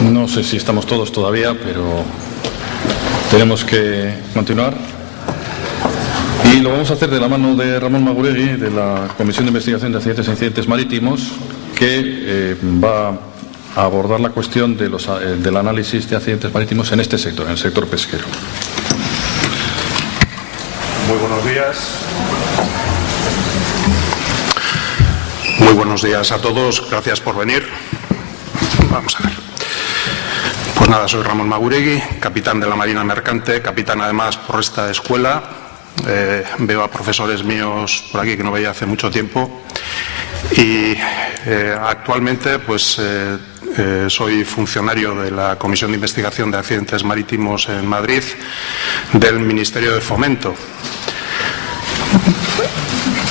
No sé si estamos todos todavía, pero tenemos que continuar. Y lo vamos a hacer de la mano de Ramón Maguregui, de la Comisión de Investigación de Accidentes e Incidentes Marítimos, que va a abordar la cuestión de del análisis de accidentes marítimos en este sector, en el sector pesquero. Muy buenos días. Muy buenos días a todos. Gracias por venir. Vamos a ver. Pues nada, soy Ramón Maguregui, capitán de la Marina Mercante, capitán además por esta escuela. Veo a profesores míos por aquí que no veía hace mucho tiempo. Y actualmente pues soy funcionario de la Comisión de Investigación de Accidentes Marítimos en Madrid del Ministerio de Fomento.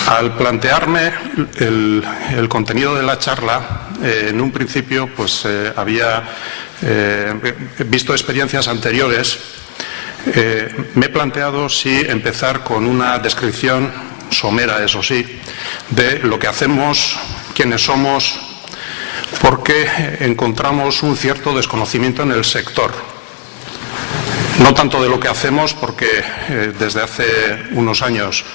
Al plantearme el contenido de la charla, en un principio pues había visto experiencias anteriores. Me he planteado si empezar con una descripción somera, eso sí, de lo que hacemos, quiénes somos, porque encontramos un cierto desconocimiento en el sector. No tanto de lo que hacemos, porque desde hace unos años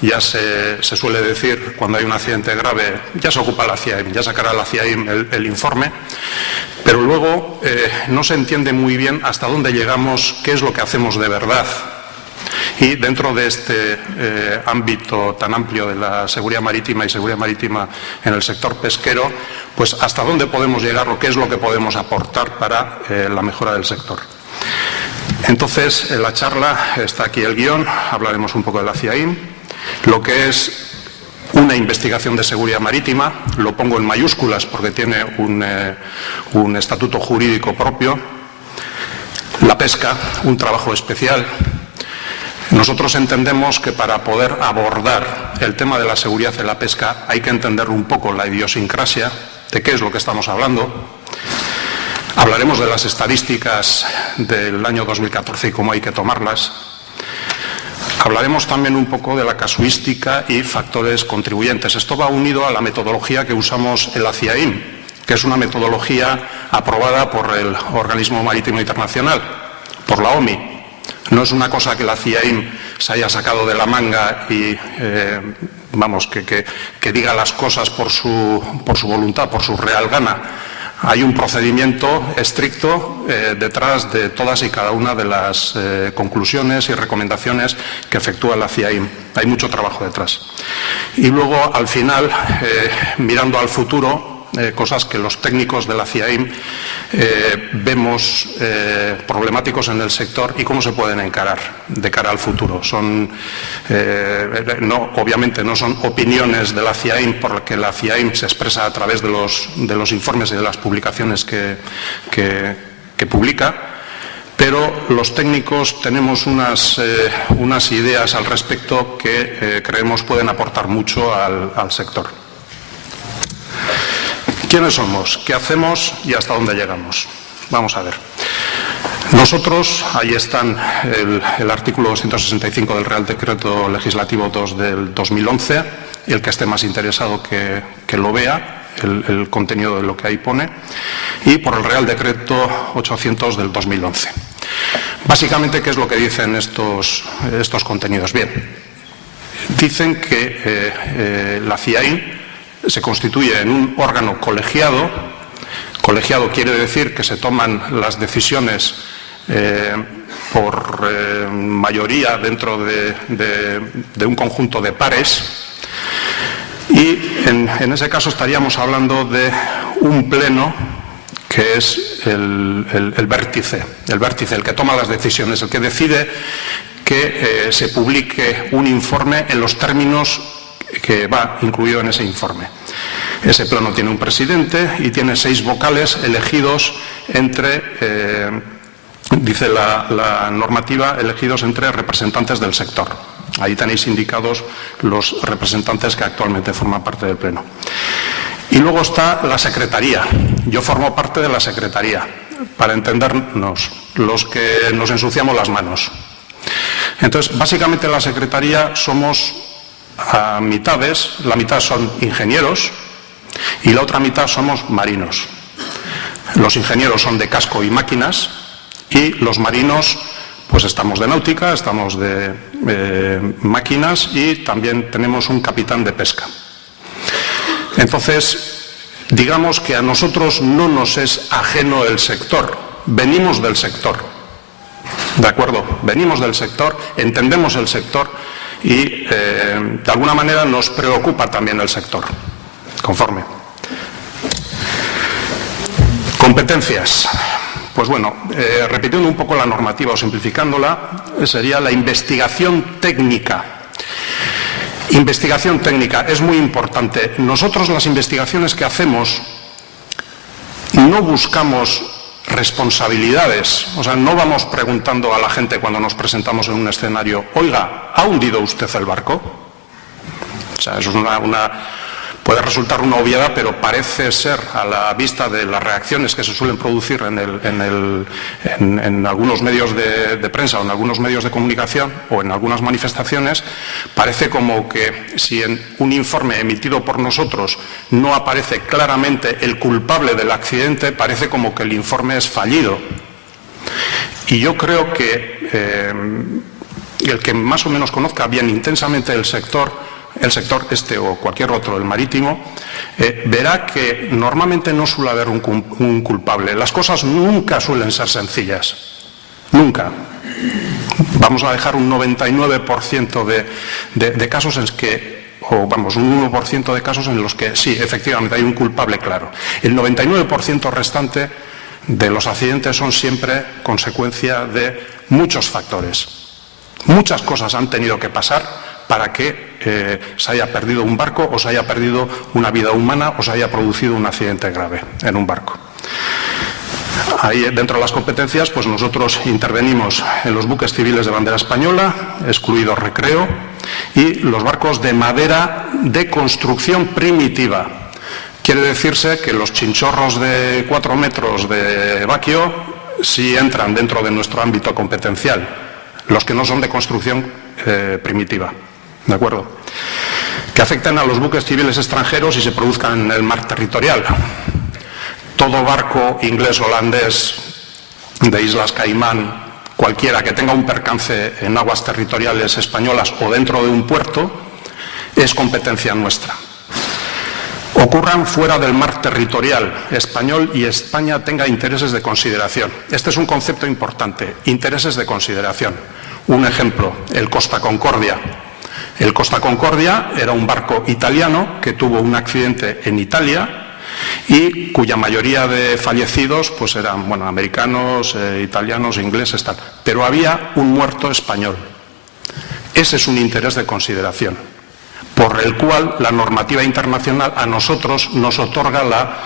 ya se suele decir, cuando hay un accidente grave, ya se ocupa la CIAIM, ya sacará la CIAIM el informe, pero luego no se entiende muy bien hasta dónde llegamos, qué es lo que hacemos de verdad. Y dentro de este ámbito tan amplio de la seguridad marítima y seguridad marítima en el sector pesquero, pues hasta dónde podemos llegar o qué es lo que podemos aportar para la mejora del sector. Entonces, en la charla está aquí el guión, hablaremos un poco de la CIAIM, lo que es una investigación de seguridad marítima, lo pongo en mayúsculas porque tiene un estatuto jurídico propio, la pesca, un trabajo especial. Nosotros entendemos que para poder abordar el tema de la seguridad en la pesca hay que entender un poco la idiosincrasia de qué es lo que estamos hablando. Hablaremos de las estadísticas del año 2014 y cómo hay que tomarlas. Hablaremos también un poco de la casuística y factores contribuyentes. Esto va unido a la metodología que usamos en la CIAIM, que es una metodología aprobada por el Organismo Marítimo Internacional, por la OMI. No es una cosa que la CIAIM se haya sacado de la manga y, que diga las cosas por su voluntad, por su real gana. Hay un procedimiento estricto detrás de todas y cada una de las conclusiones y recomendaciones que efectúa la CIAIM. Hay mucho trabajo detrás. Y luego, al final, mirando al futuro, cosas que los técnicos de la CIAIM vemos problemáticos en el sector y cómo se pueden encarar de cara al futuro. Obviamente no son opiniones de la CIAIM, porque la CIAIM se expresa a través de los informes y de las publicaciones que publica, pero los técnicos tenemos unas ideas al respecto que creemos pueden aportar mucho al sector. ¿Quiénes somos? ¿Qué hacemos? ¿Y hasta dónde llegamos? Vamos a ver. Nosotros, ahí están el artículo 265 del Real Decreto Legislativo 2 del 2011, y el que esté más interesado que lo vea, el contenido de lo que ahí pone, y por el Real Decreto 800 del 2011. Básicamente, ¿qué es lo que dicen estos contenidos? Bien, dicen que la CIAIM se constituye en un órgano colegiado. Colegiado quiere decir que se toman las decisiones por mayoría dentro de un conjunto de pares, y en ese caso estaríamos hablando de un pleno que es el vértice, el que toma las decisiones, el que decide que se publique un informe en los términos que va incluido en ese informe. Ese pleno tiene un presidente y tiene 6 vocales elegidos entre, dice la normativa, elegidos entre representantes del sector. Ahí tenéis indicados los representantes que actualmente forman parte del pleno. Y luego está la secretaría. Yo formo parte de la secretaría, para entendernos, los que nos ensuciamos las manos. Entonces, básicamente la secretaría somos a mitades, la mitad son ingenieros y la otra mitad somos marinos. Los ingenieros son de casco y máquinas y los marinos, pues estamos de náutica, estamos de máquinas y también tenemos un capitán de pesca. Entonces, digamos que a nosotros no nos es ajeno el sector, venimos del sector, ¿de acuerdo? Venimos del sector, entendemos el sector y de alguna manera nos preocupa también el sector. Conforme. Competencias. Pues bueno, repitiendo un poco la normativa o simplificándola, sería la investigación técnica. Investigación técnica es muy importante. Nosotros las investigaciones que hacemos no buscamos responsabilidades, o sea, no vamos preguntando a la gente cuando nos presentamos en un escenario, oiga, ¿ha hundido usted el barco? O sea, eso es puede resultar una obviedad, pero parece ser, a la vista de las reacciones que se suelen producir en algunos medios de prensa o en algunos medios de comunicación o en algunas manifestaciones, parece como que si en un informe emitido por nosotros no aparece claramente el culpable del accidente, parece como que el informe es fallido. Y yo creo que el que más o menos conozca bien intensamente el sector este o cualquier otro, el marítimo, verá que normalmente no suele haber un culpable. Las cosas nunca suelen ser sencillas. Nunca. Vamos a dejar un 99% de casos en que, o vamos, un 1% de casos en los que sí, efectivamente hay un culpable claro. El 99% restante de los accidentes son siempre consecuencia de muchos factores. Muchas cosas han tenido que pasar para que se haya perdido un barco o se haya perdido una vida humana o se haya producido un accidente grave en un barco. Ahí, dentro de las competencias, pues nosotros intervenimos en los buques civiles de bandera española, excluido recreo, y los barcos de madera de construcción primitiva. Quiere decirse que los chinchorros de 4 metros de vaquio sí entran dentro de nuestro ámbito competencial, los que no son de construcción primitiva. ¿De acuerdo? Que afecten a los buques civiles extranjeros y se produzcan en el mar territorial. Todo barco inglés, holandés, de Islas Caimán, cualquiera que tenga un percance en aguas territoriales españolas o dentro de un puerto, es competencia nuestra. Ocurran fuera del mar territorial español y España tenga intereses de consideración. Este es un concepto importante, intereses de consideración. Un ejemplo, el Costa Concordia. El Costa Concordia era un barco italiano que tuvo un accidente en Italia y cuya mayoría de fallecidos pues eran americanos, italianos, ingleses, tal. Pero había un muerto español. Ese es un interés de consideración, por el cual la normativa internacional a nosotros nos otorga la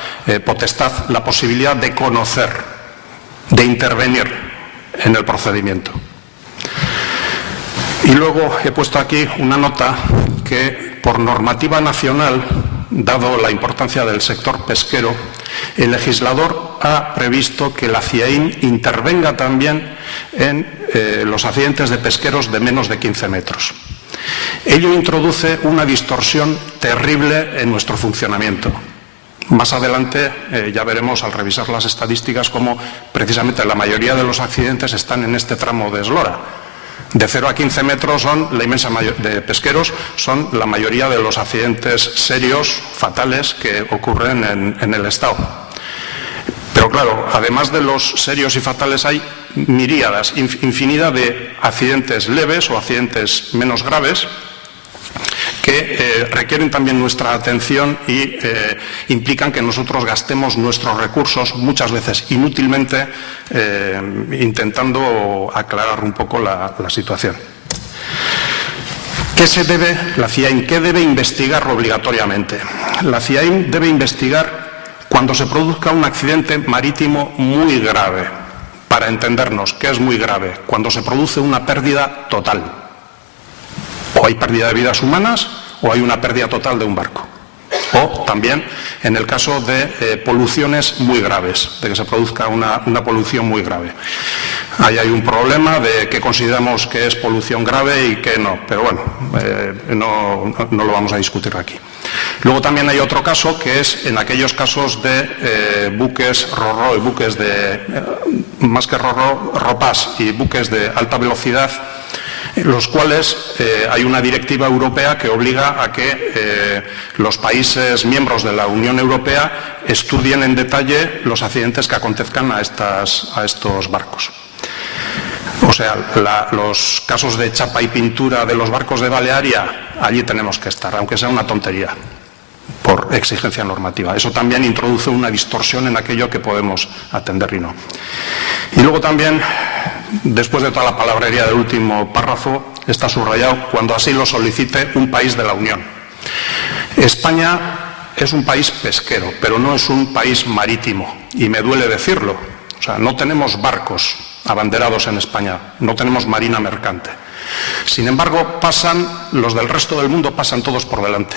potestad, la posibilidad de conocer, de intervenir en el procedimiento. Y luego he puesto aquí una nota que, por normativa nacional, dado la importancia del sector pesquero, el legislador ha previsto que la CIAIN intervenga también en los accidentes de pesqueros de menos de 15 metros. Ello introduce una distorsión terrible en nuestro funcionamiento. Más adelante ya veremos, al revisar las estadísticas, cómo precisamente la mayoría de los accidentes están en este tramo de eslora. De 0 a 15 metros la inmensa mayoría de pesqueros son la mayoría de los accidentes serios, fatales, que ocurren en el Estado. Pero claro, además de los serios y fatales hay miríadas, infinidad de accidentes leves o accidentes menos graves que requieren también nuestra atención y implican que nosotros gastemos nuestros recursos muchas veces inútilmente intentando aclarar un poco la situación. ¿Qué se debe, la CIAIN, qué debe investigar obligatoriamente? La CIAIN debe investigar cuando se produzca un accidente marítimo muy grave. Para entendernos, ¿qué es muy grave? Cuando se produce una pérdida total. O hay pérdida de vidas humanas o hay una pérdida total de un barco. O también en el caso de poluciones muy graves, de que se produzca una polución muy grave. Ahí hay un problema de qué consideramos que es polución grave y qué no, pero bueno, no lo vamos a discutir aquí. Luego también hay otro caso que es en aquellos casos de buques ro-ro y buques de, más que ro-ro, ropás y buques de alta velocidad, en los cuales hay una directiva europea que obliga a que los países miembros de la Unión Europea estudien en detalle los accidentes que acontezcan a estos barcos. O sea, los casos de chapa y pintura de los barcos de Balearia, allí tenemos que estar, aunque sea una tontería, por exigencia normativa. Eso también introduce una distorsión en aquello que podemos atender y no. Y luego también, después de toda la palabrería del último párrafo, está subrayado cuando así lo solicite un país de la Unión. España es un país pesquero, pero no es un país marítimo, y me duele decirlo. O sea, no tenemos barcos abanderados en España, no tenemos marina mercante. Sin embargo, los del resto del mundo pasan todos por delante.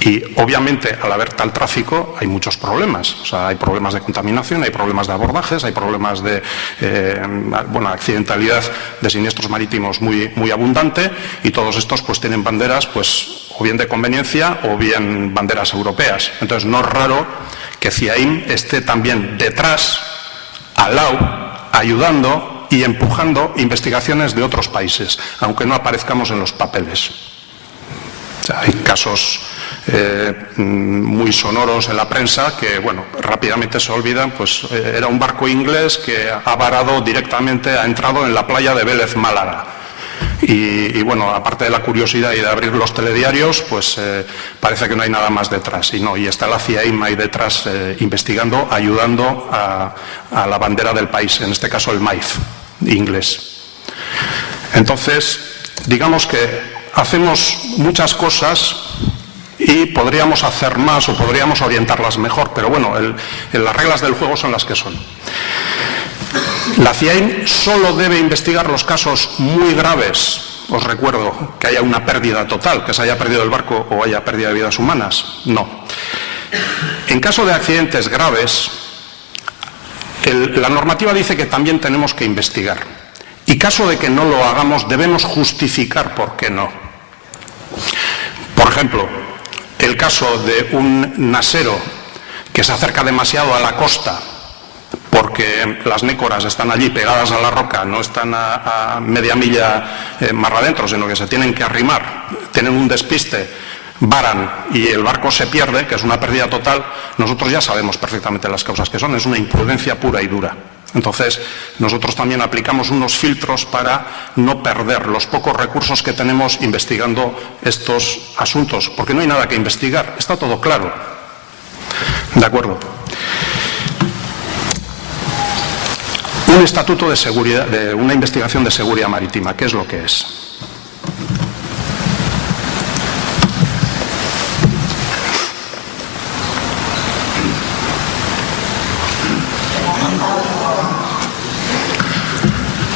Y obviamente al haber tal tráfico hay muchos problemas. O sea, hay problemas de contaminación, hay problemas de abordajes, hay problemas de accidentalidad de siniestros marítimos muy abundante, y todos estos pues tienen banderas pues o bien de conveniencia o bien banderas europeas. Entonces no es raro que CIAIM esté también detrás, al lado, ayudando y empujando investigaciones de otros países, aunque no aparezcamos en los papeles. O sea, hay casos muy sonoros en la prensa que, bueno, rápidamente se olvidan. Pues era un barco inglés que ha varado directamente, ha entrado en la playa de Vélez, Málaga. Y bueno, aparte de la curiosidad y de abrir los telediarios, pues parece que no hay nada más detrás. Y está la CIAIM ahí detrás investigando, ayudando a la bandera del país, en este caso el MAIF inglés. Entonces, digamos que hacemos muchas cosas y podríamos hacer más o podríamos orientarlas mejor, pero bueno, las reglas del juego son las que son. La CIAIM solo debe investigar los casos muy graves. Os recuerdo que haya una pérdida total, que se haya perdido el barco o haya pérdida de vidas humanas. No. En caso de accidentes graves, la normativa dice que también tenemos que investigar. Y caso de que no lo hagamos, debemos justificar por qué no. Por ejemplo, el caso de un nasero que se acerca demasiado a la costa porque las nécoras están allí pegadas a la roca, no están a media milla mar adentro, sino que se tienen que arrimar, tienen un despiste, varan y el barco se pierde, que es una pérdida total. Nosotros ya sabemos perfectamente las causas que son, es una imprudencia pura y dura. Entonces, nosotros también aplicamos unos filtros para no perder los pocos recursos que tenemos investigando estos asuntos, porque no hay nada que investigar, está todo claro. ¿De acuerdo? Un estatuto de seguridad, de una investigación de seguridad marítima, ¿qué es lo que es?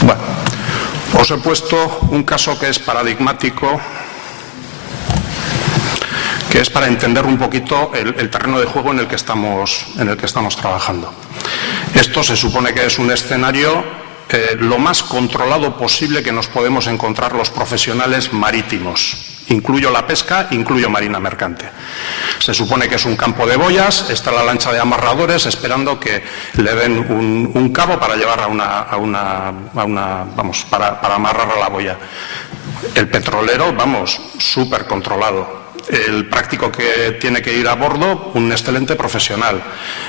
Bueno, os he puesto un caso que es paradigmático, que es para entender un poquito el terreno de juego en el que estamos trabajando. Esto se supone que es un escenario lo más controlado posible que nos podemos encontrar los profesionales marítimos. Incluyo la pesca, incluyo marina mercante. Se supone que es un campo de boyas, está la lancha de amarradores esperando que le den un cabo para llevar para amarrar a la boya. El petrolero, súper controlado. El práctico que tiene que ir a bordo, un excelente profesional.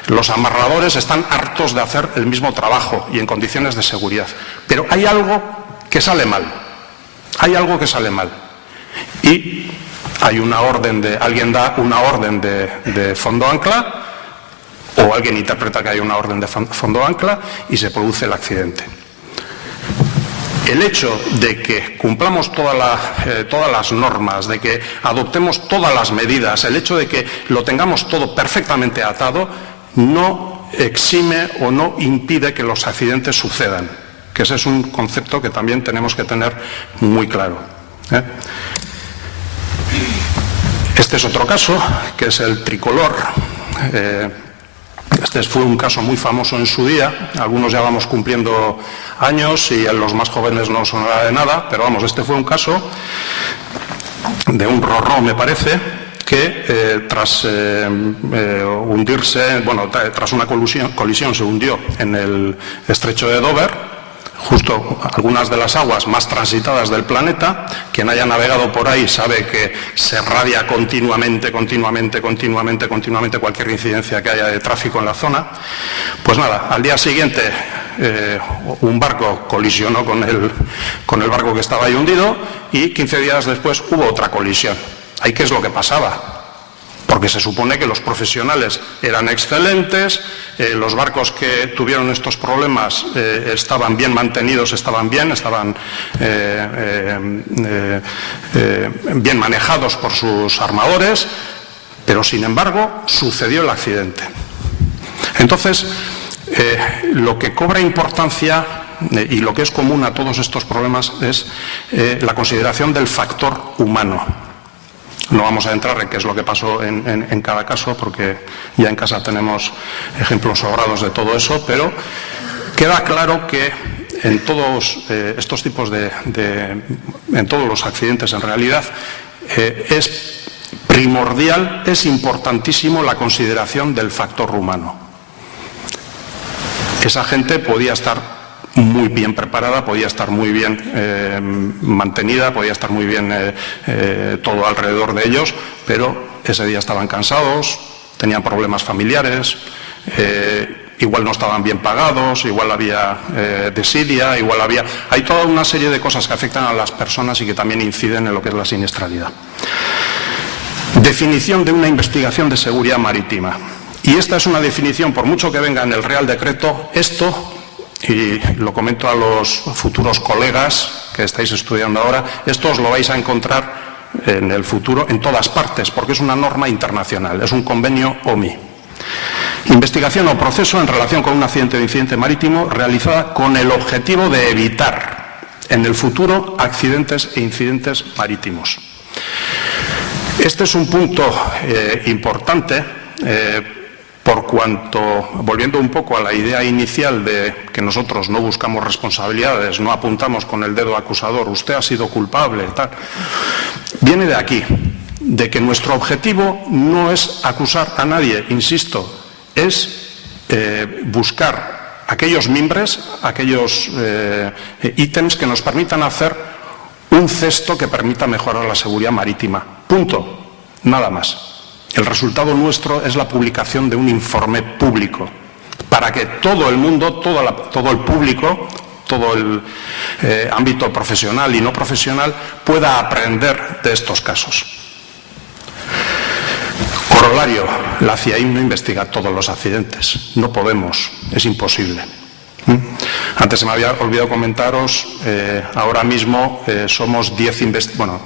Los amarradores están hartos de hacer el mismo trabajo y en condiciones de seguridad. Pero hay algo que sale mal. Hay algo que sale mal. Y hay alguien da una orden de fondo ancla, o alguien interpreta que hay una orden de fondo ancla y se produce el accidente. El hecho de que cumplamos todas las normas, de que adoptemos todas las medidas, el hecho de que lo tengamos todo perfectamente atado, no exime o no impide que los accidentes sucedan, que ese es un concepto que también tenemos que tener muy claro. Este es otro caso, que es el tricolor. Este fue un caso muy famoso en su día, algunos ya vamos cumpliendo años y a los más jóvenes no sonará de nada, pero este fue un caso de un ro-ro, me parece, que tras hundirse, bueno, tras una colisión se hundió en el estrecho de Dover, justo algunas de las aguas más transitadas del planeta. Quien haya navegado por ahí sabe que se radia continuamente cualquier incidencia que haya de tráfico en la zona. Pues nada, al día siguiente un barco colisionó con el barco que estaba ahí hundido y 15 días después hubo otra colisión. ¿Ahí qué es lo que pasaba? Porque se supone que los profesionales eran excelentes, los barcos que tuvieron estos problemas estaban bien mantenidos, estaban bien manejados por sus armadores, pero sin embargo sucedió el accidente. Entonces, lo que cobra importancia y lo que es común a todos estos problemas es la consideración del factor humano. No vamos a entrar en qué es lo que pasó en cada caso, porque ya en casa tenemos ejemplos sobrados de todo eso, pero queda claro que en todos estos tipos en todos los accidentes en realidad, es primordial, es importantísimo la consideración del factor humano. Esa gente podía estar muy bien preparada, podía estar muy bien mantenida, podía estar muy bien todo alrededor de ellos, pero ese día estaban cansados, tenían problemas familiares, igual no estaban bien pagados, igual había desidia, hay toda una serie de cosas que afectan a las personas y que también inciden en lo que es la siniestralidad. Definición de una investigación de seguridad marítima. Y esta es una definición, por mucho que venga en el Real Decreto, esto, y lo comento a los futuros colegas que estáis estudiando ahora, esto os lo vais a encontrar en el futuro en todas partes, porque es una norma internacional, es un convenio OMI. Investigación o proceso en relación con un accidente o incidente marítimo realizada con el objetivo de evitar en el futuro accidentes e incidentes marítimos. Este es un punto importante, por cuanto, volviendo un poco a la idea inicial de que nosotros no buscamos responsabilidades, no apuntamos con el dedo acusador, usted ha sido culpable, tal, viene de aquí, de que nuestro objetivo no es acusar a nadie, insisto, es buscar aquellos mimbres, aquellos ítems que nos permitan hacer un cesto que permita mejorar la seguridad marítima. Punto. Nada más. El resultado nuestro es la publicación de un informe público para que todo el mundo, todo el público, todo el ámbito profesional y no profesional pueda aprender de estos casos. Corolario, la CIAIM no investiga todos los accidentes. No podemos, es imposible. Antes se me había olvidado comentaros, ahora mismo somos 10 investigadores.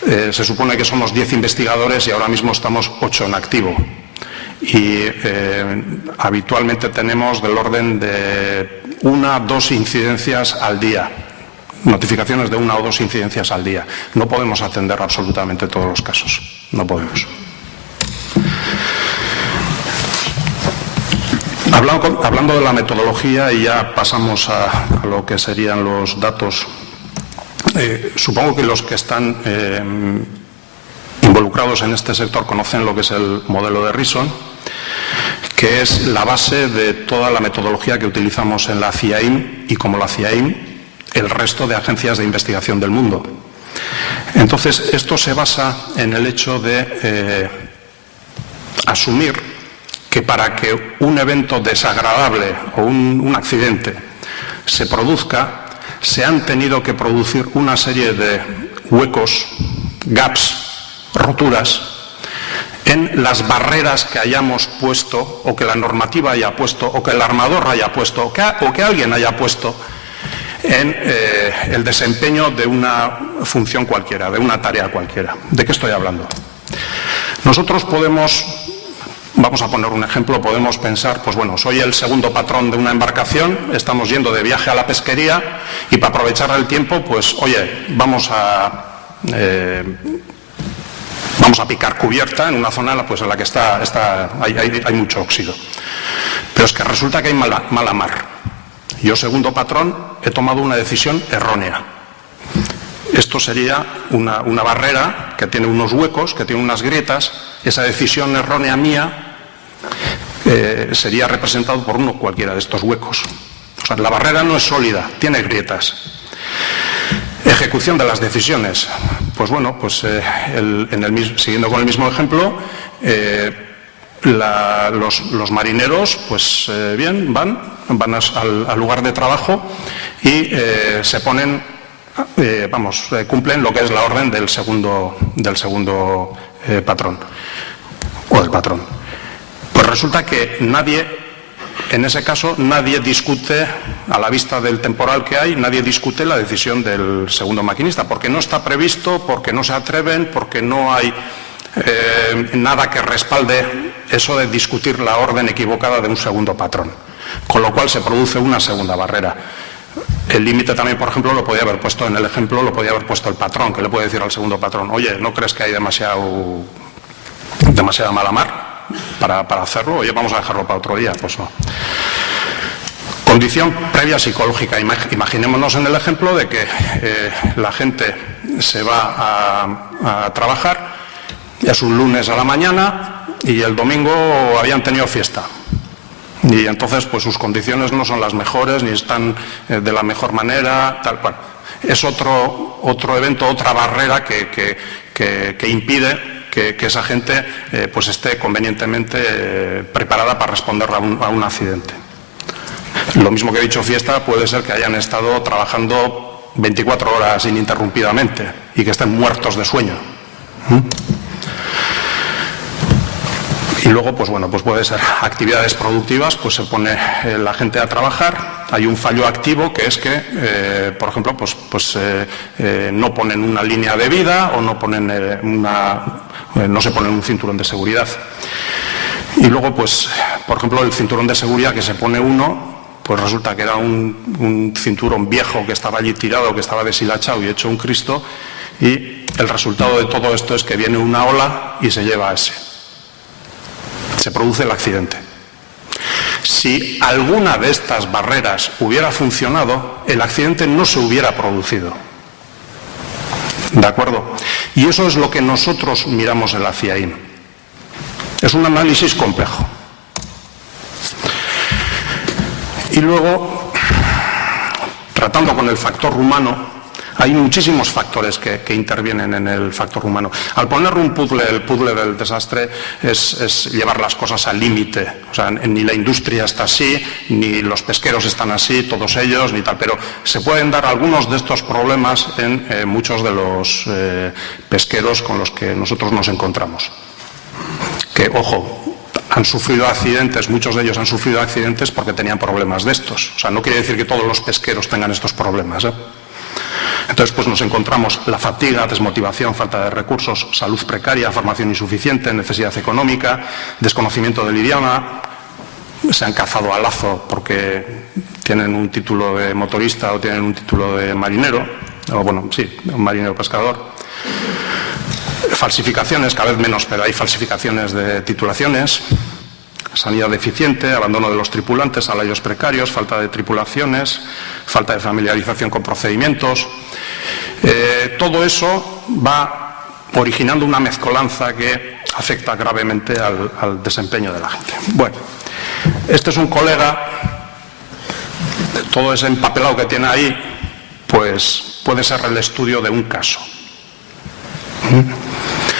Se supone que somos 10 investigadores y ahora mismo estamos 8 en activo. Y habitualmente tenemos del orden de 1 a 2 incidencias al día. Notificaciones de 1 o 2 incidencias al día. No podemos atender absolutamente todos los casos. No podemos. Hablando de la metodología, y ya pasamos a lo que serían los datos. Supongo que los que están involucrados en este sector conocen lo que es el modelo de Rison, que es la base de toda la metodología que utilizamos en la CIAIM y, como la CIAIM, el resto de agencias de investigación del mundo. Entonces, esto se basa en el hecho de asumir que para que un evento desagradable o un accidente se produzca, se han tenido que producir una serie de huecos, gaps, roturas en las barreras que hayamos puesto, o que la normativa haya puesto, o que el armador haya puesto, o que alguien haya puesto en el desempeño de una función cualquiera, de una tarea cualquiera. ¿De qué estoy hablando? Nosotros podemos, vamos a poner un ejemplo, podemos pensar, pues bueno, soy el segundo patrón de una embarcación, estamos yendo de viaje a la pesquería y para aprovechar el tiempo, pues oye, vamos a picar cubierta en una zona pues, en la que hay mucho óxido. Pero es que resulta que hay mala mar. Yo, segundo patrón, he tomado una decisión errónea. Esto sería una barrera que tiene unos huecos, que tiene unas grietas. Esa decisión errónea mía sería representado por cualquiera de estos huecos. O sea, la barrera no es sólida, tiene grietas. Ejecución de las decisiones. Pues bueno, pues siguiendo con el mismo ejemplo, los marineros, pues bien, van al lugar de trabajo y se ponen, cumplen lo que es la orden del segundo patrón o del patrón. Pues resulta que en ese caso nadie discute, a la vista del temporal que hay, nadie discute la decisión del segundo maquinista, porque no está previsto, porque no se atreven, porque no hay nada que respalde eso de discutir la orden equivocada de un segundo patrón. Con lo cual se produce una segunda barrera. El límite también, por ejemplo, lo podía haber puesto en el ejemplo, lo podía haber puesto el patrón, que le puede decir al segundo patrón: oye, ¿no crees que hay demasiada mala mar para hacerlo? Oye, vamos a dejarlo para otro día. Pues no. Condición previa psicológica. Imaginémonos en el ejemplo de que la gente se va a trabajar, es un lunes a la mañana y el domingo habían tenido fiesta. Y entonces pues sus condiciones no son las mejores, ni están de la mejor manera, tal cual. Es otro evento, otra barrera que impide que esa gente pues esté convenientemente preparada para responder a un accidente. Lo mismo que he dicho fiesta, puede ser que hayan estado trabajando 24 horas ininterrumpidamente y que estén muertos de sueño. Y luego, pues bueno, pues puede ser actividades productivas, pues se pone la gente a trabajar. Hay un fallo activo que es que, por ejemplo, no ponen una línea de vida o no se ponen un cinturón de seguridad. Y luego, pues, por ejemplo, el cinturón de seguridad que se pone uno, pues resulta que era un cinturón viejo que estaba allí tirado, que estaba deshilachado y hecho un Cristo, y el resultado de todo esto es que viene una ola y se lleva a ese. Se produce el accidente. Si alguna de estas barreras hubiera funcionado, el accidente no se hubiera producido. ¿De acuerdo? Y eso es lo que nosotros miramos en la CIAIM. Es un análisis complejo. Y luego, tratando con el factor humano, hay muchísimos factores que intervienen en el factor humano. Al poner el puzzle del desastre es llevar las cosas al límite. O sea, ni la industria está así, ni los pesqueros están así, todos ellos, ni tal. Pero se pueden dar algunos de estos problemas en muchos de los pesqueros con los que nosotros nos encontramos. Que, ojo, han sufrido accidentes, muchos de ellos han sufrido accidentes porque tenían problemas de estos. O sea, no quiere decir que todos los pesqueros tengan estos problemas, ¿eh? Entonces, pues nos encontramos la fatiga, desmotivación, falta de recursos, salud precaria, formación insuficiente, necesidad económica, desconocimiento del idioma, se han cazado a lazo porque tienen un título de motorista o tienen un título de marinero, o bueno, sí, un marinero pescador. Falsificaciones, cada vez menos, pero hay falsificaciones de titulaciones. Sanidad deficiente, abandono de los tripulantes, salarios precarios, falta de tripulaciones, falta de familiarización con procedimientos. Todo eso va originando una mezcolanza que afecta gravemente al desempeño de la gente. Bueno, este es un colega, todo ese empapelado que tiene ahí, pues puede ser el estudio de un caso.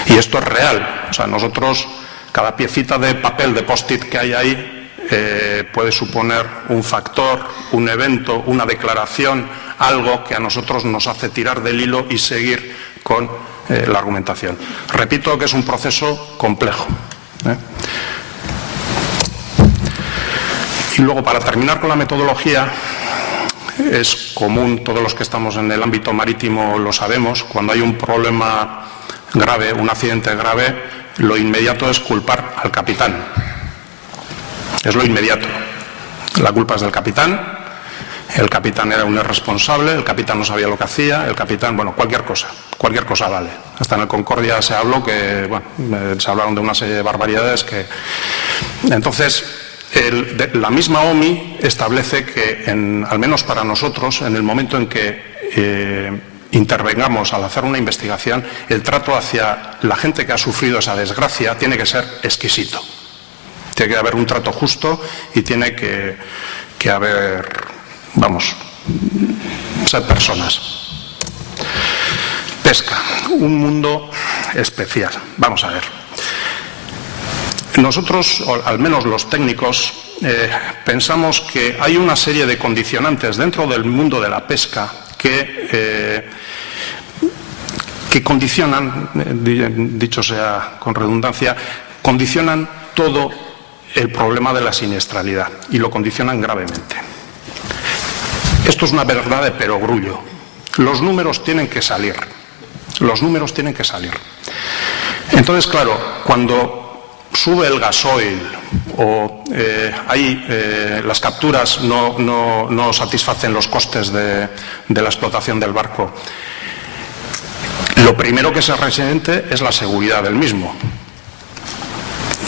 Y esto es real. O sea, nosotros, cada piecita de papel de post-it que hay ahí puede suponer un factor, un evento, una declaración, algo que a nosotros nos hace tirar del hilo y seguir con la argumentación. Repito que es un proceso complejo. Y luego, para terminar con la metodología, es común, todos los que estamos en el ámbito marítimo lo sabemos, cuando hay un problema grave, un accidente grave, lo inmediato es culpar al capitán. Es lo inmediato. La culpa es del capitán. El capitán era un irresponsable, el capitán no sabía lo que hacía, el capitán, bueno, cualquier cosa vale. Hasta en el Concordia se habló que, bueno, se hablaron de una serie de barbaridades que... Entonces, la misma OMI establece que, al menos para nosotros, en el momento en que intervengamos al hacer una investigación, el trato hacia la gente que ha sufrido esa desgracia tiene que ser exquisito. Tiene que haber un trato justo y tiene que haber, vamos, ser personas. Pesca, un mundo especial. Vamos a ver. Nosotros, o al menos los técnicos, pensamos que hay una serie de condicionantes dentro del mundo de la pesca que condicionan, dicho sea con redundancia, condicionan todo el problema de la siniestralidad y lo condicionan gravemente. Esto es una verdad de perogrullo. Los números tienen que salir. Los números tienen que salir. Entonces, claro, cuando sube el gasoil o las capturas no satisfacen los costes de la explotación del barco, lo primero que se resiente es la seguridad del mismo.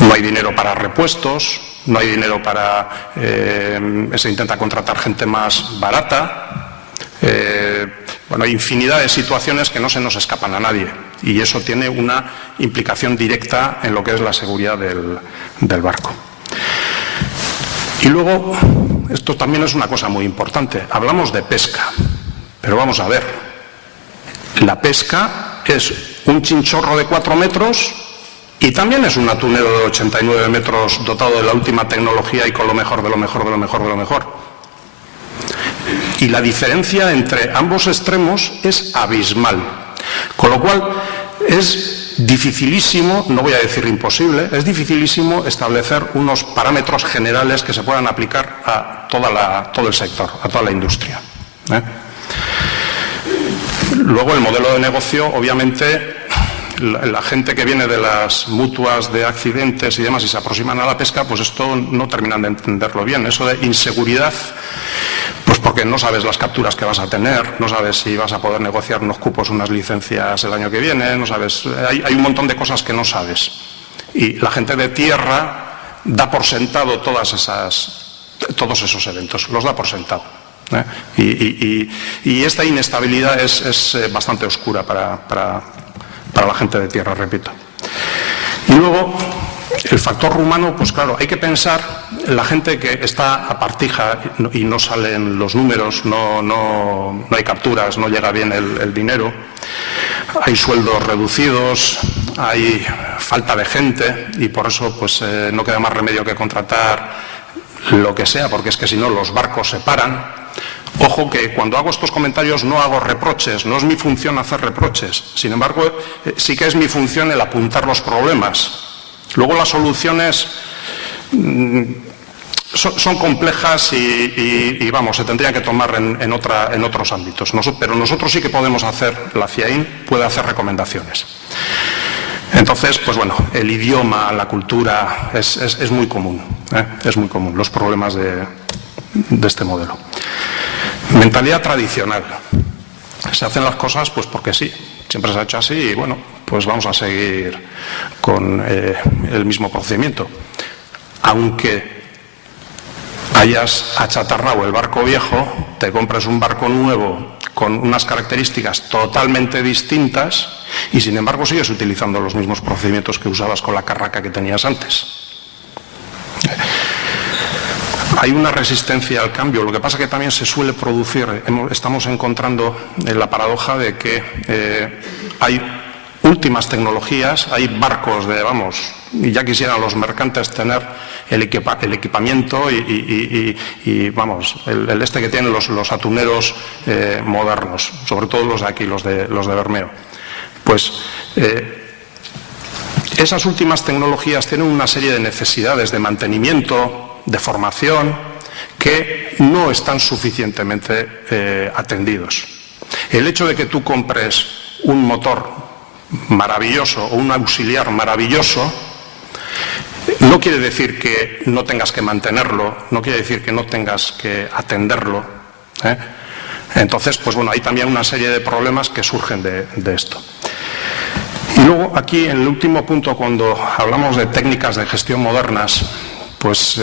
No hay dinero para repuestos, no hay dinero para... se intenta contratar gente más barata. Bueno, hay infinidad de situaciones que no se nos escapan a nadie y eso tiene una implicación directa en lo que es la seguridad del barco. Y luego, esto también es una cosa muy importante, hablamos de pesca, pero vamos a ver, la pesca es un chinchorro de 4 metros y también es un atunero de 89 metros dotado de la última tecnología y con lo mejor de lo mejor de lo mejor de lo mejor. Y la diferencia entre ambos extremos es abismal. Con lo cual es dificilísimo, no voy a decir imposible, es dificilísimo establecer unos parámetros generales que se puedan aplicar a todo el sector, a toda la industria. Luego el modelo de negocio, obviamente, la gente que viene de las mutuas de accidentes y demás y se aproximan a la pesca, pues esto no terminan de entenderlo bien. Eso de inseguridad, pues porque no sabes las capturas que vas a tener, no sabes si vas a poder negociar unos cupos, unas licencias el año que viene, no sabes, hay un montón de cosas que no sabes. Y la gente de tierra da por sentado todos esos eventos, los da por sentado. Y esta inestabilidad es bastante oscura para la gente de tierra, repito. Y luego, el factor humano, pues claro, hay que pensar en la gente que está a partija y no salen los números, no hay capturas, no llega bien el dinero, hay sueldos reducidos, hay falta de gente y por eso pues no queda más remedio que contratar lo que sea, porque es que si no los barcos se paran. Ojo que cuando hago estos comentarios no hago reproches, no es mi función hacer reproches, sin embargo sí que es mi función el apuntar los problemas. Luego las soluciones son complejas y vamos, se tendrían que tomar en otros ámbitos, pero nosotros sí que podemos hacer, la CIAIN puede hacer recomendaciones. Entonces, pues bueno, el idioma, la cultura es muy común, es muy común los problemas de este modelo. Mentalidad tradicional. Se hacen las cosas pues porque sí, siempre se ha hecho así y bueno, pues vamos a seguir con el mismo procedimiento. Aunque hayas achatarrado el barco viejo, te compres un barco nuevo con unas características totalmente distintas y sin embargo sigues utilizando los mismos procedimientos que usabas con la carraca que tenías antes. Hay una resistencia al cambio, lo que pasa que también se suele producir, estamos encontrando la paradoja de que hay últimas tecnologías, hay barcos de, vamos, ya quisieran los mercantes tener el equipamiento y vamos, el este que tienen los atuneros modernos, sobre todo los de aquí, los de Bermeo. Pues esas últimas tecnologías tienen una serie de necesidades de mantenimiento, de formación, que no están suficientemente atendidos. El hecho de que tú compres un motor maravilloso o un auxiliar maravilloso no quiere decir que no tengas que mantenerlo, no quiere decir que no tengas que atenderlo. Entonces, pues bueno, hay también una serie de problemas que surgen de esto. Y luego aquí, en el último punto, cuando hablamos de técnicas de gestión modernas, pues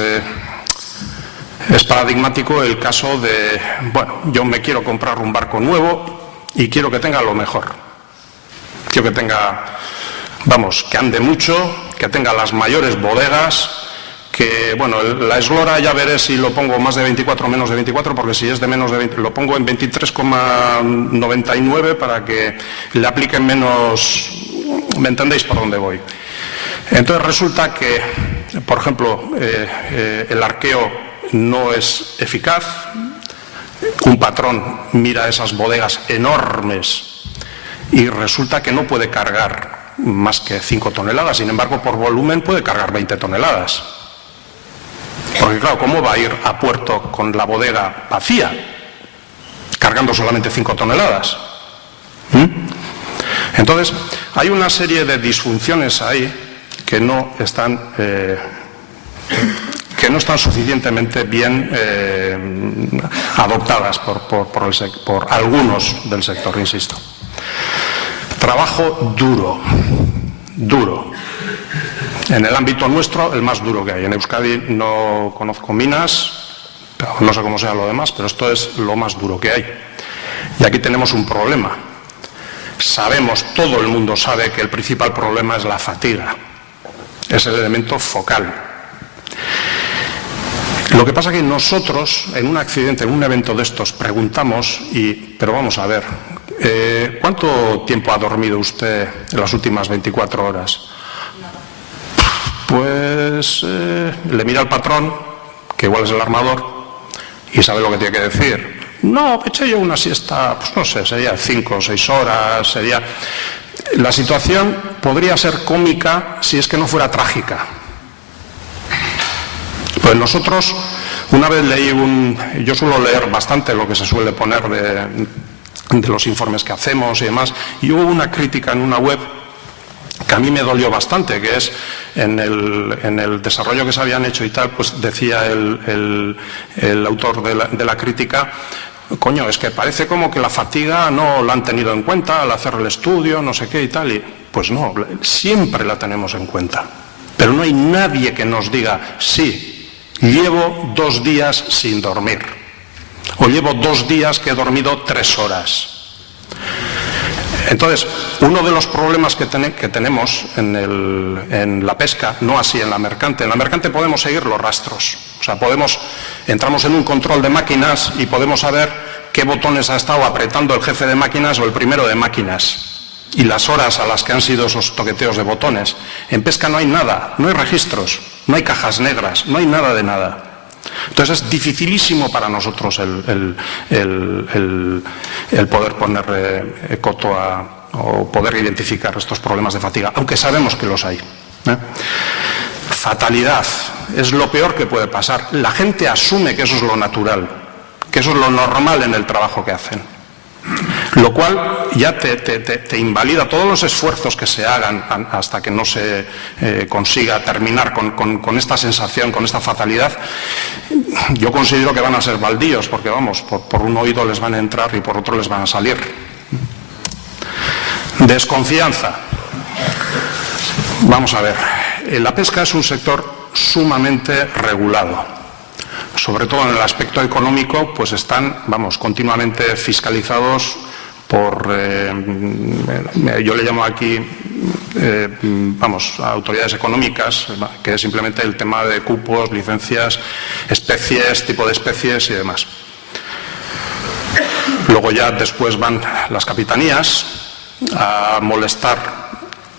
es paradigmático el caso de, bueno, yo me quiero comprar un barco nuevo y quiero que tenga lo mejor. Quiero que tenga, vamos, que ande mucho, que tenga las mayores bodegas, que, bueno, la eslora ya veré si lo pongo más de 24 o menos de 24, porque si es de menos de 20, lo pongo en 23,99 para que le apliquen menos, ¿me entendéis por dónde voy? Entonces resulta que, por ejemplo, el arqueo no es eficaz, un patrón mira esas bodegas enormes y resulta que no puede cargar más que 5 toneladas, sin embargo, por volumen puede cargar 20 toneladas. Porque claro, ¿cómo va a ir a puerto con la bodega vacía, cargando solamente 5 toneladas? Entonces, hay una serie de disfunciones ahí que no están suficientemente bien adoptadas por algunos del sector, insisto. Trabajo duro. En el ámbito nuestro, el más duro que hay. En Euskadi no conozco minas, no sé cómo sea lo demás, pero esto es lo más duro que hay. Y aquí tenemos un problema. Sabemos, todo el mundo sabe que el principal problema es la fatiga. Es el elemento focal. Lo que pasa es que nosotros, en un accidente, en un evento de estos, preguntamos, pero vamos a ver, ¿cuánto tiempo ha dormido usted en las últimas 24 horas? Pues le mira al patrón, que igual es el armador, y sabe lo que tiene que decir. No, eché yo una siesta, pues no sé, sería 5 o 6 horas, sería... La situación podría ser cómica si es que no fuera trágica. Pues nosotros, una vez leí yo suelo leer bastante lo que se suele poner de los informes que hacemos y demás, y hubo una crítica en una web que a mí me dolió bastante, que es en el desarrollo que se habían hecho y tal, pues decía el autor de la crítica, coño, es que parece como que la fatiga no la han tenido en cuenta al hacer el estudio, no sé qué y tal, y pues no, siempre la tenemos en cuenta, pero no hay nadie que nos diga, sí, llevo 2 días sin dormir, o llevo 2 días que he dormido 3 horas. Entonces, uno de los problemas que tenemos en la pesca, no así en la mercante podemos seguir los rastros. O sea, entramos en un control de máquinas y podemos saber qué botones ha estado apretando el jefe de máquinas o el primero de máquinas y las horas a las que han sido esos toqueteos de botones. En pesca no hay nada, no hay registros, no hay cajas negras, no hay nada de nada. Entonces es dificilísimo para nosotros el poder poner coto o poder identificar estos problemas de fatiga, aunque sabemos que los hay. Fatalidad es lo peor que puede pasar. La gente asume que eso es lo natural, que eso es lo normal en el trabajo que hacen. Lo cual ya te invalida todos los esfuerzos que se hagan hasta que no se consiga terminar con esta sensación, con esta fatalidad. Yo considero que van a ser baldíos, porque vamos, por un oído les van a entrar y por otro les van a salir. Desconfianza. Vamos a ver, la pesca es un sector sumamente regulado. Sobre todo en el aspecto económico, pues están, continuamente fiscalizados por, yo le llamo aquí, autoridades económicas, que es simplemente el tema de cupos, licencias, especies, tipo de especies y demás. Luego ya después van las capitanías a molestar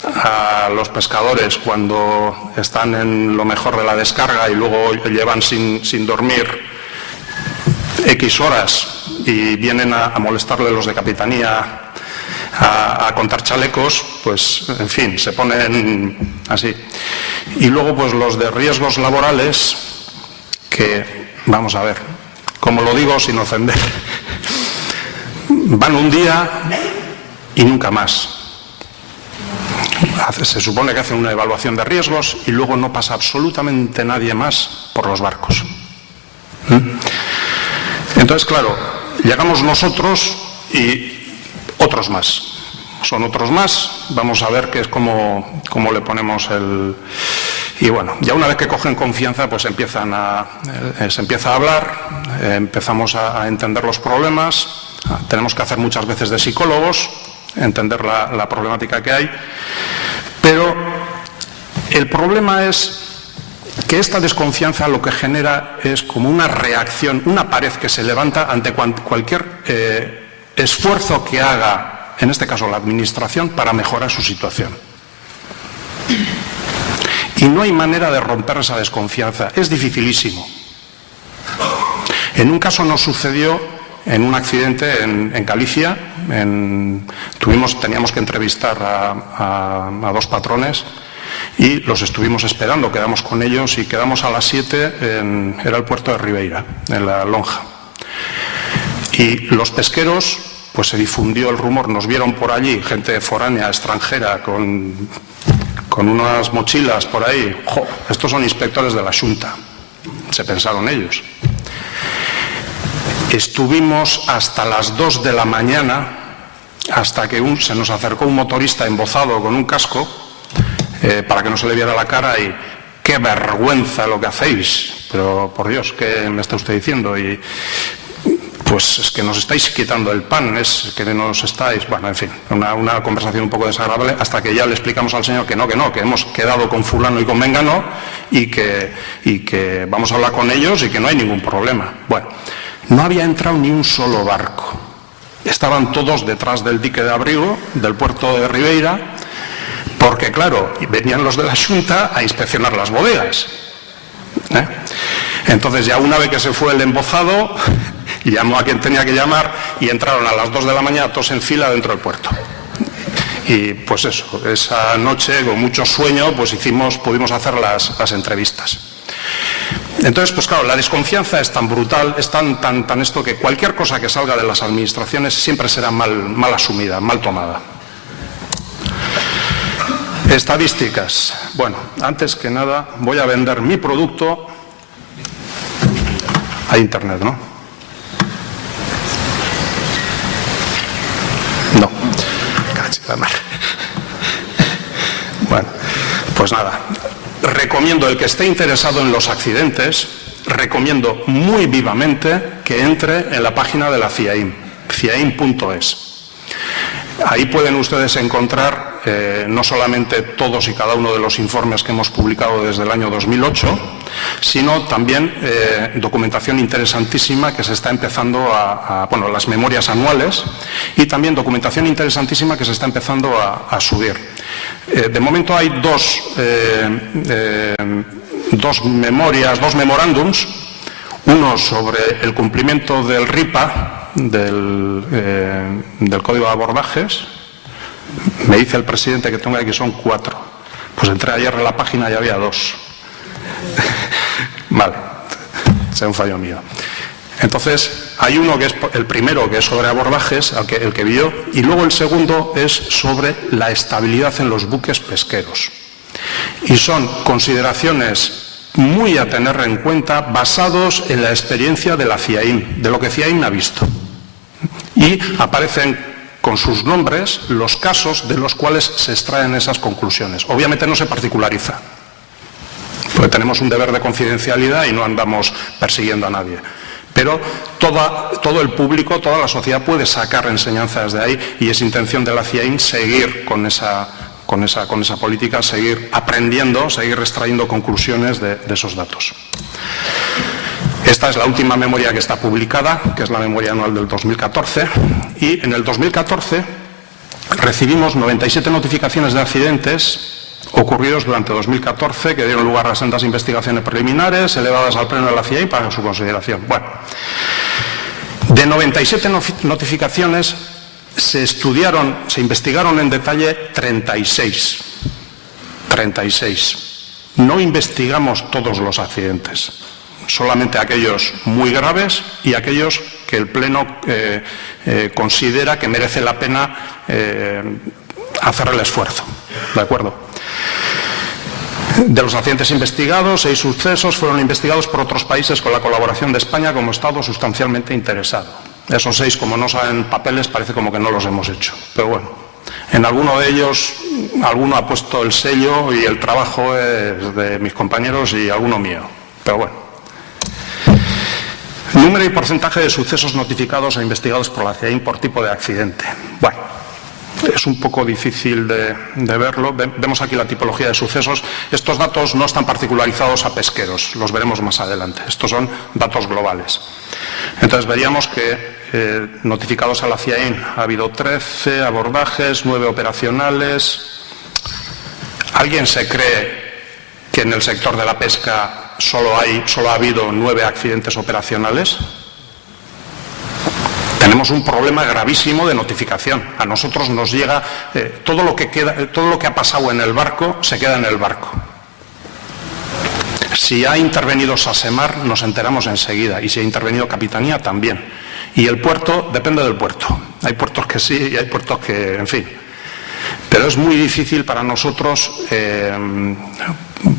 a los pescadores cuando están en lo mejor de la descarga y luego llevan sin dormir X horas y vienen a molestarle los de capitanía a contar chalecos, pues en fin, se ponen así. Y luego pues los de riesgos laborales, que vamos a ver, como lo digo sin ofender, van un día y nunca más. Se supone que hacen una evaluación de riesgos y luego no pasa absolutamente nadie más por los barcos. Entonces, claro, llegamos nosotros y otros más. Son otros más, vamos a ver qué es cómo le ponemos el... Y bueno, ya una vez que cogen confianza, pues se empieza a hablar, empezamos a entender los problemas Tenemos que hacer muchas veces de psicólogos, entender la problemática que hay, pero el problema es que esta desconfianza lo que genera es como una reacción, una pared que se levanta ante cualquier esfuerzo que haga, en este caso la Administración, para mejorar su situación. Y no hay manera de romper esa desconfianza, es dificilísimo. En un caso nos sucedió en un accidente en Galicia, teníamos que entrevistar a dos patrones y los estuvimos esperando, quedamos con ellos y quedamos a las 7 era el puerto de Ribeira, en la lonja. Y los pesqueros, pues se difundió el rumor, nos vieron por allí, gente foránea, extranjera, con unas mochilas por ahí. ¡Jo! Estos son inspectores de la Xunta, se pensaron ellos. Estuvimos hasta las 2 de la mañana, hasta que se nos acercó un motorista embozado con un casco, para que no se le viera la cara, y ¡qué vergüenza lo que hacéis! Pero, por Dios, ¿qué me está usted diciendo? Y pues es que nos estáis quitando el pan, es que nos estáis... Bueno, en fin, una conversación un poco desagradable, hasta que ya le explicamos al señor que que hemos quedado con fulano y con mengano y que vamos a hablar con ellos y que no hay ningún problema. Bueno, no había entrado ni un solo barco. Estaban todos detrás del dique de abrigo del puerto de Ribeira, porque, claro, venían los de la Xunta a inspeccionar las bodegas. Entonces, ya una vez que se fue el embozado, llamó a quien tenía que llamar y entraron a las 2 de la mañana todos en fila dentro del puerto. Y pues eso, esa noche, con mucho sueño, pues pudimos hacer las entrevistas. Entonces, pues claro, la desconfianza es tan brutal, es tan esto, que cualquier cosa que salga de las administraciones siempre será mal asumida, mal tomada. Estadísticas. Bueno, antes que nada voy a vender mi producto a Internet, ¿no? No. Bueno, pues nada. Recomiendo, el que esté interesado en los accidentes, recomiendo muy vivamente que entre en la página de la CIAIM, ciaim.es. Ahí pueden ustedes encontrar no solamente todos y cada uno de los informes que hemos publicado desde el año 2008, sino también documentación interesantísima que se está empezando bueno, las memorias anuales, y también documentación interesantísima que se está empezando a subir. De momento hay dos memorándums, uno sobre el cumplimiento del RIPA, del Código de Abordajes. Me dice el presidente que tengo aquí, son 4. Pues entré ayer en la página y había 2. Vale, será un fallo mío. Entonces, hay uno que es el primero, que es sobre abordajes, el que vio, y luego el segundo es sobre la estabilidad en los buques pesqueros. Y son consideraciones muy a tener en cuenta, basados en la experiencia de la CIAIM, de lo que CIAIM ha visto. Y aparecen con sus nombres los casos de los cuales se extraen esas conclusiones. Obviamente no se particulariza, porque tenemos un deber de confidencialidad y no andamos persiguiendo a nadie. Pero todo el público, toda la sociedad puede sacar enseñanzas de ahí, y es intención de la CIAIM seguir con esa política, seguir aprendiendo, seguir extrayendo conclusiones de esos datos. Esta es la última memoria que está publicada, que es la memoria anual del 2014, y en el 2014 recibimos 97 notificaciones de accidentes ocurridos durante 2014, que dieron lugar a sendas investigaciones preliminares elevadas al Pleno de la CIAIM para su consideración. Bueno, de 97 notificaciones se investigaron en detalle 36. No investigamos todos los accidentes, solamente aquellos muy graves y aquellos que el Pleno considera que merece la pena hacer el esfuerzo. ¿De acuerdo? De los accidentes investigados, 6 sucesos fueron investigados por otros países con la colaboración de España como Estado sustancialmente interesado. Esos 6, como no saben papeles, parece como que no los hemos hecho. Pero bueno, en alguno de ellos, alguno ha puesto el sello y el trabajo es de mis compañeros y alguno mío. Pero bueno. Número y porcentaje de sucesos notificados e investigados por la CIAIN por tipo de accidente. Bueno, es un poco difícil de verlo. Vemos aquí la tipología de sucesos. Estos datos no están particularizados a pesqueros, los veremos más adelante. Estos son datos globales. Entonces veríamos que notificados a la CIAIN ha habido 13 abordajes, 9 operacionales. ¿Alguien se cree que en el sector de la pesca solo ha habido 9 accidentes operacionales? Tenemos un problema gravísimo de notificación. A nosotros nos llega todo lo que ha pasado en el barco se queda en el barco. Si ha intervenido Sasemar, nos enteramos enseguida, y si ha intervenido Capitanía, también. Y el puerto depende del puerto. Hay puertos que sí y hay puertos que, en fin. Pero es muy difícil para nosotros,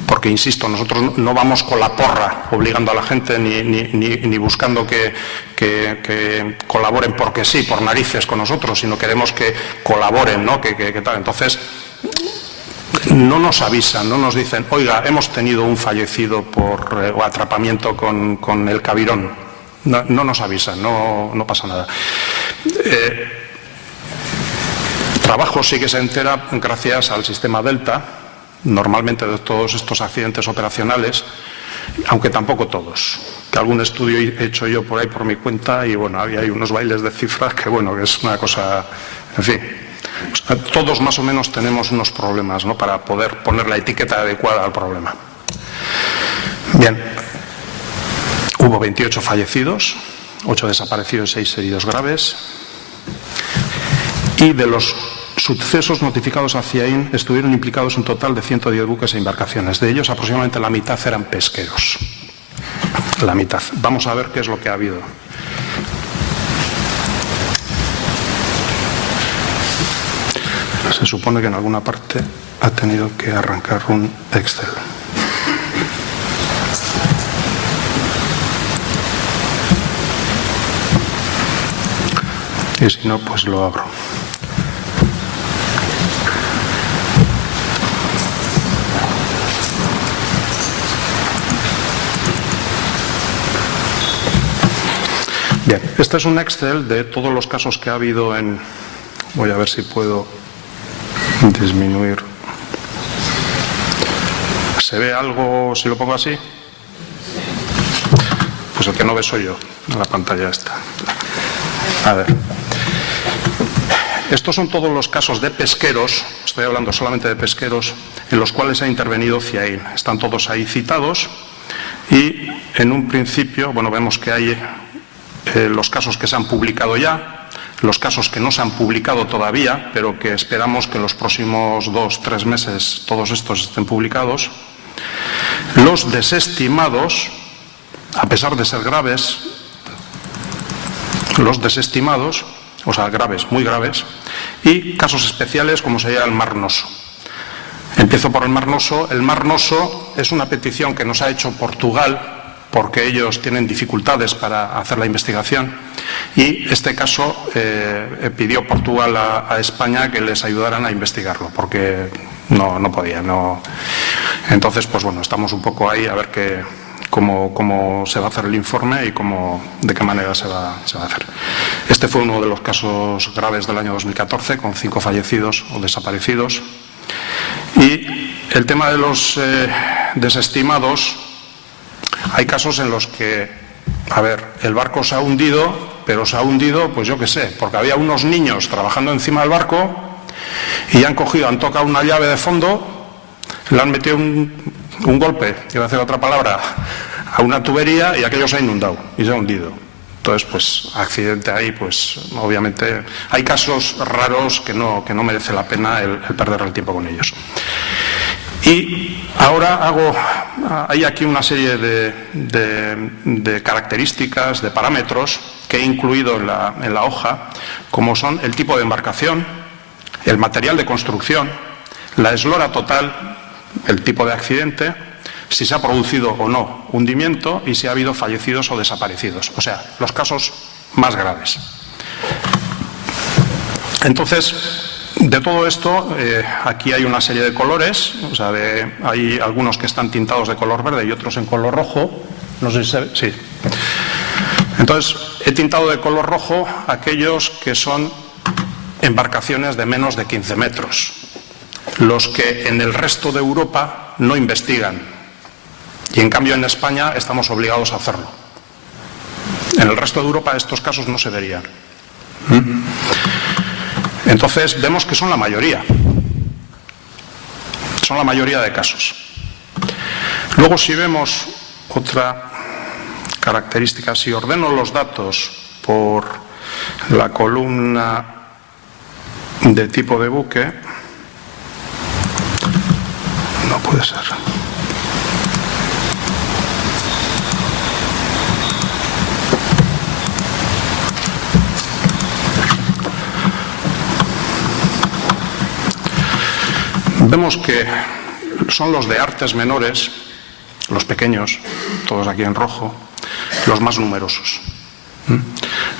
porque, insisto, nosotros no vamos con la porra obligando a la gente ni buscando que colaboren porque sí, por narices con nosotros, sino queremos que colaboren, ¿no? Que tal. Entonces, no nos avisan, no nos dicen, oiga, hemos tenido un fallecido por o atrapamiento con el cabirón. No nos avisan, no pasa nada. Trabajo sí que se entera gracias al sistema Delta, normalmente de todos estos accidentes operacionales, aunque tampoco todos. Que algún estudio he hecho yo por ahí por mi cuenta y bueno, hay unos bailes de cifras que bueno, que es una cosa, en fin. Todos más o menos tenemos unos problemas, ¿no?, para poder poner la etiqueta adecuada al problema. Bien, hubo 28 fallecidos, 8 desaparecidos y 6 heridos graves. Y de los sucesos notificados a CIAIN estuvieron implicados un total de 110 buques e embarcaciones. De ellos aproximadamente la mitad eran pesqueros. La mitad. Vamos a ver qué es lo que ha habido. Se supone que en alguna parte ha tenido que arrancar un Excel. Y si no, pues lo abro. Bien, este es un Excel de todos los casos que ha habido en... Voy a ver si puedo disminuir. ¿Se ve algo si lo pongo así? Pues el que no ve soy yo, en la pantalla esta. A ver. Estos son todos los casos de pesqueros, estoy hablando solamente de pesqueros, en los cuales ha intervenido CIAIN. Están todos ahí citados y en un principio, bueno, vemos que hay los casos que se han publicado ya, los casos que no se han publicado todavía, pero que esperamos que en los próximos 2-3 meses todos estos estén publicados. Los desestimados, a pesar de ser graves, los desestimados, o sea, graves, muy graves, y casos especiales como sería el Mar Noso. Empiezo por el Mar Noso. El Mar Noso es una petición que nos ha hecho Portugal, porque ellos tienen dificultades para hacer la investigación, y este caso pidió Portugal a España que les ayudaran a investigarlo, porque no podía. Entonces, pues bueno, estamos un poco ahí a ver cómo se va a hacer el informe y de qué manera se va a hacer. Este fue uno de los casos graves del año 2014, con 5 fallecidos o desaparecidos. Y el tema de los desestimados, hay casos en los que, a ver, el barco se ha hundido, pero se ha hundido, pues yo qué sé, porque había unos niños trabajando encima del barco y han tocado una llave de fondo, le han metido un golpe, iba a decir otra palabra, a una tubería y aquello se ha inundado y se ha hundido. Entonces, pues, accidente ahí, pues, obviamente, hay casos raros que no merece la pena el perder el tiempo con ellos. Y ahora hay aquí una serie de características, de parámetros que he incluido en la hoja, como son el tipo de embarcación, el material de construcción, la eslora total, el tipo de accidente, si se ha producido o no hundimiento y si ha habido fallecidos o desaparecidos. O sea, los casos más graves. Entonces, de todo esto, aquí hay una serie de colores, o sea, hay algunos que están tintados de color verde y otros en color rojo. No sé si se ve. Sí. Entonces, he tintado de color rojo aquellos que son embarcaciones de menos de 15 metros, los que en el resto de Europa no investigan, y en cambio en España estamos obligados a hacerlo. En el resto de Europa estos casos no se verían. Entonces vemos que son la mayoría de casos. Luego, si vemos otra característica, si ordeno los datos por la columna de tipo de buque, no puede ser. Vemos que son los de artes menores, los pequeños, todos aquí en rojo, los más numerosos.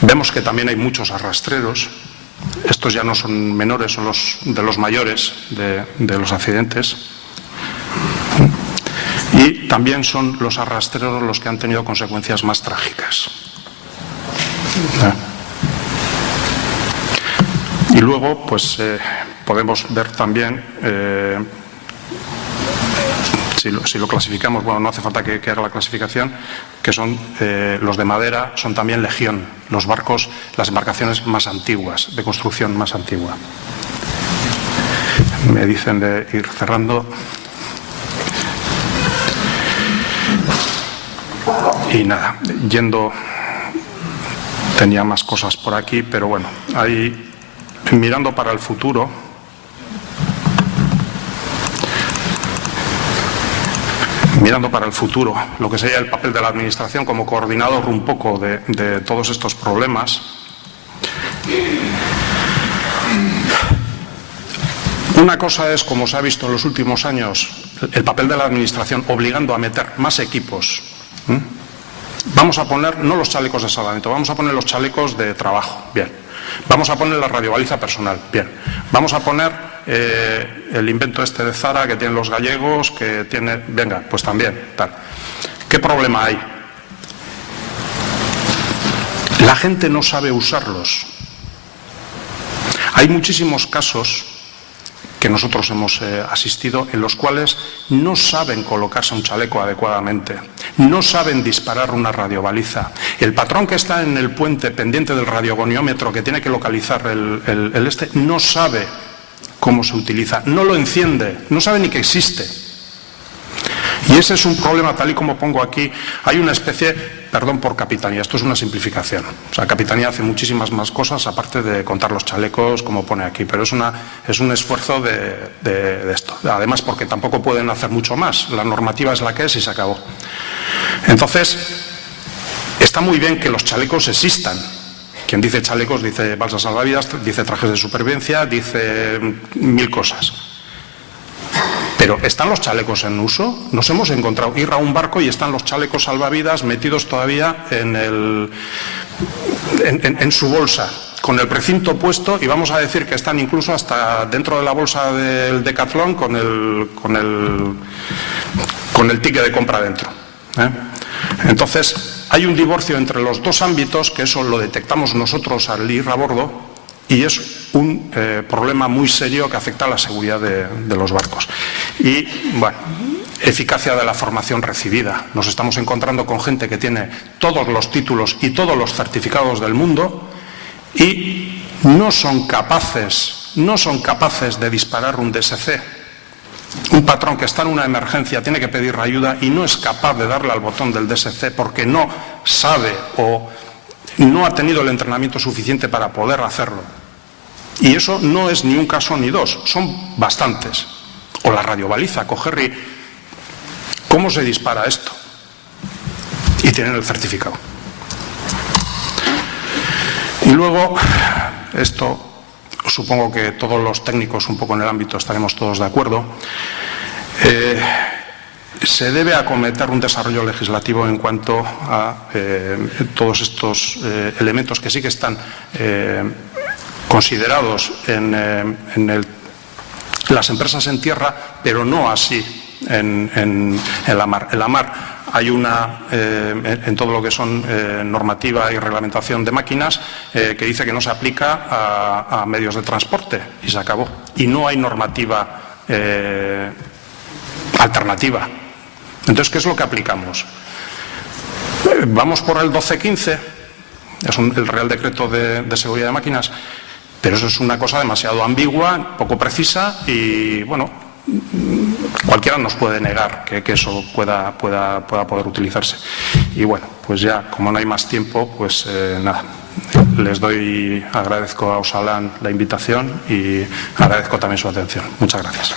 Vemos que también hay muchos arrastreros. Estos ya no son menores, son los de los mayores de los accidentes. Y también son los arrastreros los que han tenido consecuencias más trágicas. Y luego, pues podemos ver también, si lo clasificamos, bueno, no hace falta que haga la clasificación, que son los de madera, son también legión, los barcos, las embarcaciones más antiguas, de construcción más antigua. Me dicen de ir cerrando. Y nada, tenía más cosas por aquí, pero bueno, ahí mirando para el futuro, lo que sería el papel de la Administración como coordinador un poco de todos estos problemas. Una cosa es, como se ha visto en los últimos años, el papel de la Administración obligando a meter más equipos. Vamos a poner, no los chalecos de salvamento, vamos a poner los chalecos de trabajo, bien. Vamos a poner la radiobaliza personal, bien. Vamos a poner el invento este de Zara que tienen los gallegos, que tiene, venga, pues también, tal. ¿Qué problema hay? La gente no sabe usarlos. Hay muchísimos casos que nosotros hemos asistido, en los cuales no saben colocarse un chaleco adecuadamente, no saben disparar una radiobaliza. El patrón que está en el puente pendiente del radiogoniómetro, que tiene que localizar no sabe cómo se utiliza, no lo enciende, no sabe ni que existe. Y ese es un problema, tal y como pongo aquí. Hay una especie, perdón por capitanía, esto es una simplificación. O sea, capitanía hace muchísimas más cosas, aparte de contar los chalecos, como pone aquí, pero es un esfuerzo de esto. Además, porque tampoco pueden hacer mucho más. La normativa es la que es y se acabó. Entonces, está muy bien que los chalecos existan. Quien dice chalecos dice balsas salvavidas, dice trajes de supervivencia, dice 1000 cosas. Pero ¿están los chalecos en uso? Nos hemos encontrado ir a un barco y están los chalecos salvavidas metidos todavía en su bolsa, con el precinto puesto, y vamos a decir que están incluso hasta dentro de la bolsa del Decathlon con el ticket de compra dentro. Entonces, hay un divorcio entre los dos ámbitos, que eso lo detectamos nosotros al ir a bordo, y es un problema muy serio que afecta a la seguridad de los barcos. Y, bueno, eficacia de la formación recibida. Nos estamos encontrando con gente que tiene todos los títulos y todos los certificados del mundo y no son capaces de disparar un DSC. Un patrón que está en una emergencia tiene que pedir ayuda y no es capaz de darle al botón del DSC porque no sabe o no ha tenido el entrenamiento suficiente para poder hacerlo. Y eso no es ni un caso ni dos, son bastantes. O la radiobaliza, Cogerry. ¿Cómo se dispara esto? Y tienen el certificado. Y luego, esto supongo que todos los técnicos un poco en el ámbito estaremos todos de acuerdo, se debe acometer un desarrollo legislativo en cuanto a todos estos elementos que sí que están considerados en las empresas en tierra, pero no así en la mar. En la mar hay una, en todo lo que son normativa y reglamentación de máquinas, que dice que no se aplica a medios de transporte y se acabó. Y no hay normativa alternativa. Entonces, ¿qué es lo que aplicamos? Vamos por el 1215, es el Real Decreto de Seguridad de Máquinas, pero eso es una cosa demasiado ambigua, poco precisa y, bueno, cualquiera nos puede negar que eso pueda poder utilizarse. Y bueno, pues ya, como no hay más tiempo, pues nada, agradezco a Osalan la invitación y agradezco también su atención. Muchas gracias.